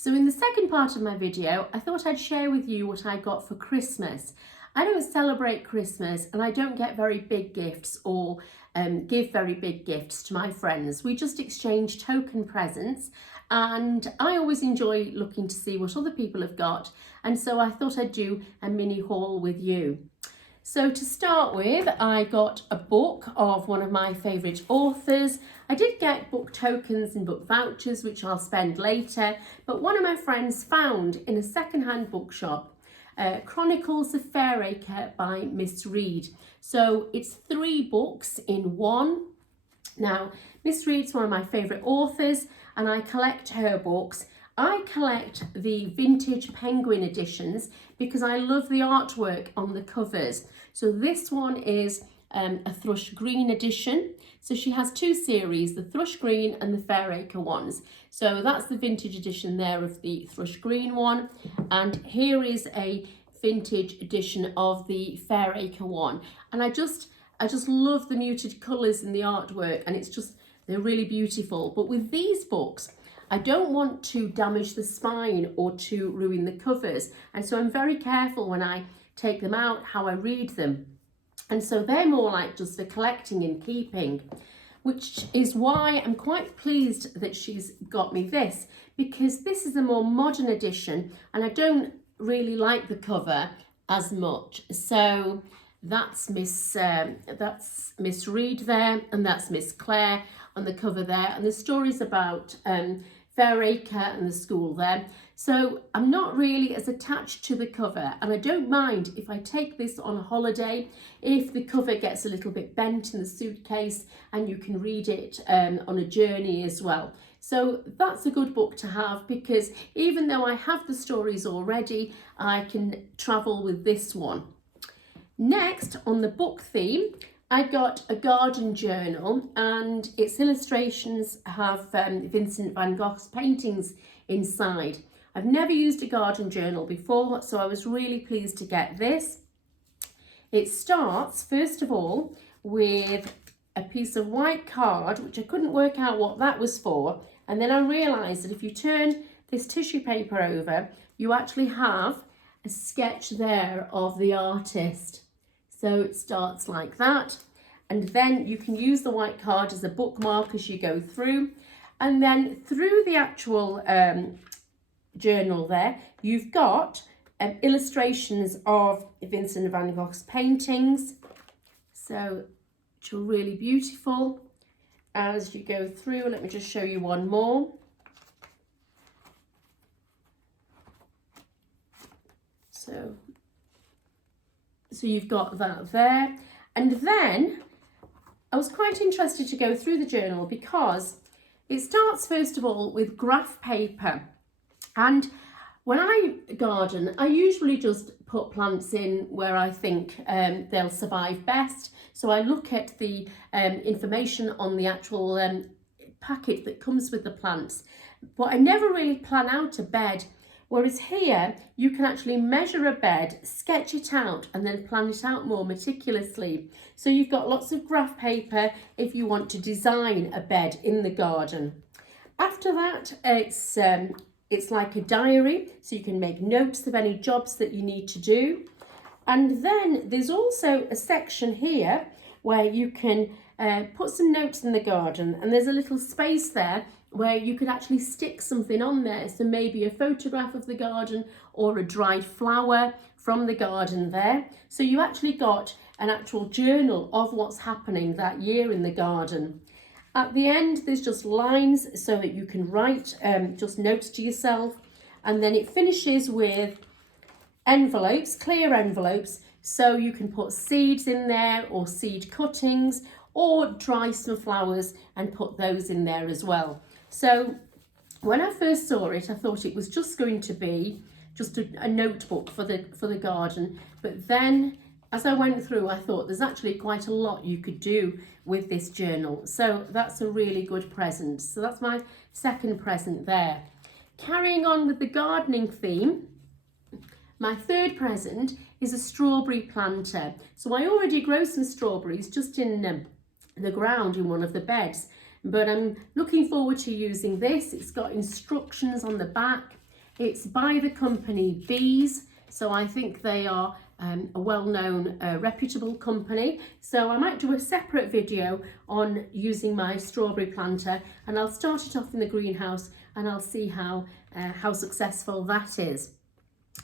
So in the second part of my video, I thought I'd share with you what I got for Christmas. I don't celebrate Christmas and I don't get very big gifts or give very big gifts to my friends. We just exchange token presents, and I always enjoy looking to see what other people have got, and so I thought I'd do a mini haul with you. So to start with, I got a book of one of my favourite authors. I did get book tokens and book vouchers, which I'll spend later, but one of my friends found in a second-hand bookshop Chronicles of Fairacre by Miss Reed. So it's 3 books in one. Now, Miss Reed's one of my favourite authors and I collect her books. I collect the vintage penguin editions because I love the artwork on the covers. So this one is a thrush green edition. So she has 2 series, the thrush green and the Fairacre ones. So that's the vintage edition there of the thrush green one. And here is a vintage edition of the Fairacre one. And I just love the muted colours in the artwork, and they're really beautiful. But with these books, I don't want to damage the spine or to ruin the covers. And so I'm very careful when I take them out, how I read them. And so they're more like just for collecting and keeping, which is why I'm quite pleased that she's got me this, because this is a more modern edition and I don't really like the cover as much. So that's Miss Reed there, and that's Miss Claire on the cover there, and the story's about Fairacre and the school there. So I'm not really as attached to the cover, and I don't mind if I take this on a holiday, if the cover gets a little bit bent in the suitcase and you can read it on a journey as well. So that's a good book to have, because even though I have the stories already, I can travel with this one. Next, on the book theme, I got a garden journal, and its illustrations have Vincent van Gogh's paintings inside. I've never used a garden journal before, so I was really pleased to get this. It starts, first of all, with a piece of white card, which I couldn't work out what that was for. And then I realised that if you turn this tissue paper over, you actually have a sketch there of the artist. So it starts like that. And then you can use the white card as a bookmark as you go through. And then through the actual journal there, you've got illustrations of Vincent van Gogh's paintings, so which are really beautiful. As you go through, let me just show you one more. So you've got that there. And then I was quite interested to go through the journal because it starts first of all with graph paper. And when I garden, I usually just put plants in where I think they'll survive best. So I look at the information on the actual packet that comes with the plants, but I never really plan out a bed. Whereas here, you can actually measure a bed, sketch it out, and then plan it out more meticulously. So you've got lots of graph paper if you want to design a bed in the garden. After that, it's like a diary, so you can make notes of any jobs that you need to do. And then there's also a section here where you can put some notes in the garden, and there's a little space there where you could actually stick something on there. So maybe a photograph of the garden or a dried flower from the garden there. So you actually got an actual journal of what's happening that year in the garden. At the end, there's just lines so that you can write just notes to yourself. And then it finishes with envelopes, clear envelopes, so you can put seeds in there or seed cuttings or dry some flowers and put those in there as well. So when I first saw it, I thought it was just going to be just a notebook for the garden. But then as I went through, I thought there's actually quite a lot you could do with this journal. So that's a really good present. So that's my second present there. Carrying on with the gardening theme, my third present is a strawberry planter. So I already grow some strawberries just in the ground in one of the beds, but I'm looking forward to using this. It's got instructions on the back. It's by the company Bees, so I think they are a well-known, reputable company. So I might do a separate video on using my strawberry planter, and I'll start it off in the greenhouse and I'll see how successful that is.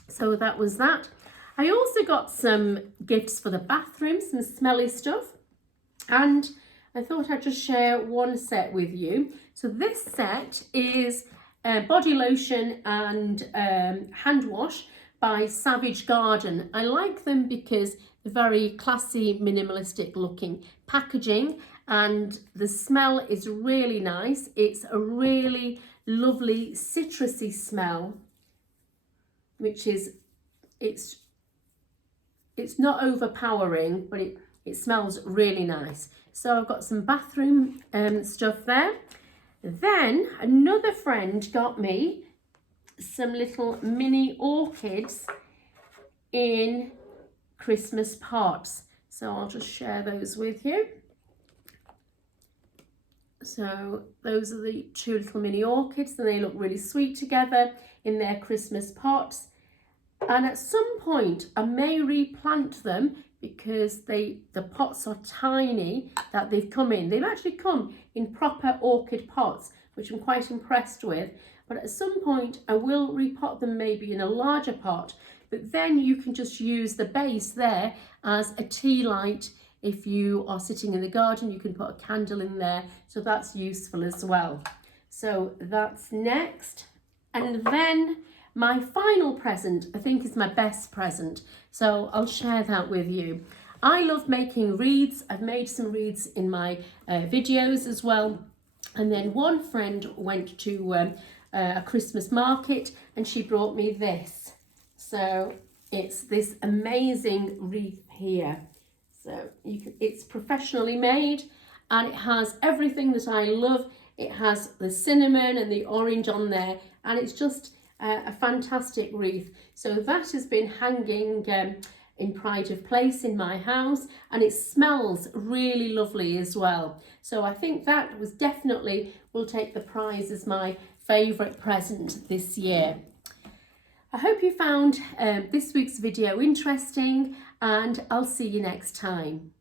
So that was that. I also got some gifts for the bathroom, some smelly stuff, and I thought I'd just share one set with you. So this set is body lotion and hand wash by Savage Garden. I like them because they're very classy, minimalistic looking packaging, and the smell is really nice. It's a really lovely citrusy smell, which is, it's not overpowering, but it smells really nice. So I've got some bathroom stuff there. Then another friend got me some little mini orchids in Christmas pots. So I'll just share those with you. So those are the two little mini orchids, and they look really sweet together in their Christmas pots. And at some point I may replant them because the pots are tiny that they've come in. They've actually come in proper orchid pots, which I'm quite impressed with. But at some point I will repot them maybe in a larger pot, but then you can just use the base there as a tea light. If you are sitting in the garden, you can put a candle in there, so that's useful as well. So that's next. And then my final present, I think, is my best present, so I'll share that with you. I love making wreaths. I've made some wreaths in my videos as well. And then one friend went to a Christmas market and she brought me this. So it's this amazing wreath here. So it's professionally made, and it has everything that I love. It has the cinnamon and the orange on there, and it's just a fantastic wreath. So that has been hanging in pride of place in my house, and it smells really lovely as well. So I think that was definitely will take the prize as my favourite present this year. I hope you found this week's video interesting, and I'll see you next time.